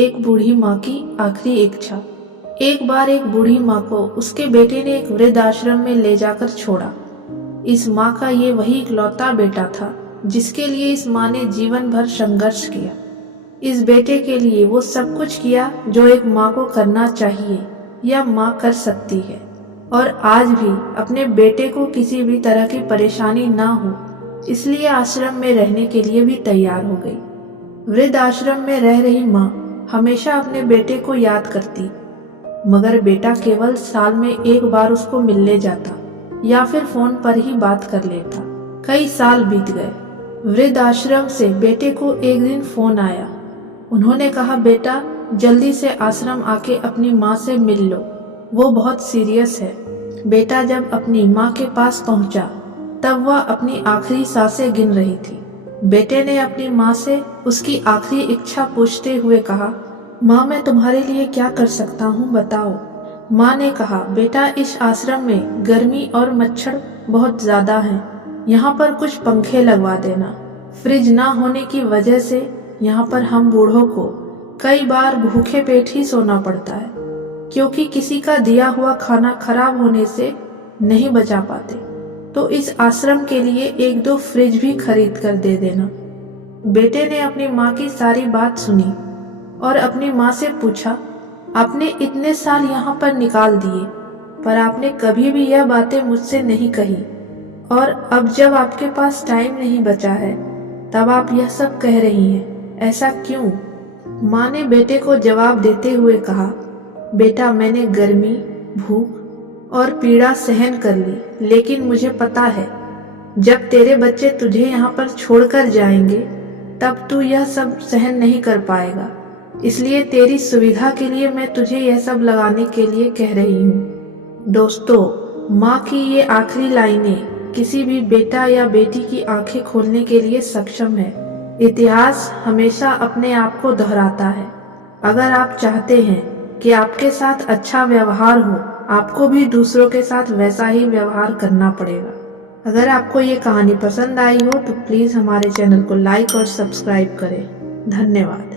एक बूढ़ी माँ की आखिरी इच्छा। एक बार एक बूढ़ी माँ को उसके बेटे ने एक वृद्ध आश्रम में ले जाकर छोड़ा। इस माँ का ये वही इकलौता बेटा था जिसके लिए इस माँ ने जीवन भर संघर्ष किया। इस बेटे के लिए वो सब कुछ किया जो एक माँ को करना चाहिए या माँ कर सकती है, और आज भी अपने बेटे को किसी भी तरह की परेशानी ना हो इसलिए आश्रम में रहने के लिए भी तैयार हो गई। वृद्ध आश्रम में रह रही माँ हमेशा अपने बेटे को याद करती, मगर बेटा केवल साल में एक बार उसको मिलने जाता या फिर फोन पर ही बात कर लेता। कई साल बीत गए। वृद्ध आश्रम से बेटे को एक दिन फोन आया। उन्होंने कहा, बेटा जल्दी से आश्रम आके अपनी माँ से मिल लो, वो बहुत सीरियस है। बेटा जब अपनी माँ के पास पहुंचा तब वह अपनी आखिरी सांसें गिन रही थी। बेटे ने अपनी माँ से उसकी आखिरी इच्छा पूछते हुए कहा, माँ मैं तुम्हारे लिए क्या कर सकता हूँ बताओ। माँ ने कहा, बेटा इस आश्रम में गर्मी और मच्छर बहुत ज्यादा हैं। यहाँ पर कुछ पंखे लगवा देना। फ्रिज ना होने की वजह से यहाँ पर हम बूढ़ों को कई बार भूखे पेट ही सोना पड़ता है, क्योंकि किसी का दिया हुआ खाना खराब होने से नहीं बचा पाते। तो इस आश्रम के लिए एक दो फ्रिज भी खरीद कर दे देना। बेटे ने अपनी माँ की सारी बात सुनी और अपनी माँ से पूछा, आपने इतने साल यहाँ पर निकाल दिए पर आपने कभी भी यह बातें मुझसे नहीं कही, और अब जब आपके पास टाइम नहीं बचा है तब आप यह सब कह रही हैं, ऐसा क्यों? माँ ने बेटे को जवाब देते हुए कहा, बेटा मैंने गर्मी, भूख और पीड़ा सहन कर ली, लेकिन मुझे पता है जब तेरे बच्चे तुझे यहाँ पर छोड़कर जाएंगे तब तू यह सब सहन नहीं कर पाएगा। इसलिए तेरी सुविधा के लिए मैं तुझे यह सब लगाने के लिए कह रही हूँ। दोस्तों, माँ की ये आखिरी लाइनें किसी भी बेटा या बेटी की आंखें खोलने के लिए सक्षम है। इतिहास हमेशा अपने आप को दोहराता है। अगर आप चाहते हैं कि आपके साथ अच्छा व्यवहार हो, आपको भी दूसरों के साथ वैसा ही व्यवहार करना पड़ेगा। अगर आपको ये कहानी पसंद आई हो तो प्लीज हमारे चैनल को लाइक और सब्सक्राइब करें। धन्यवाद।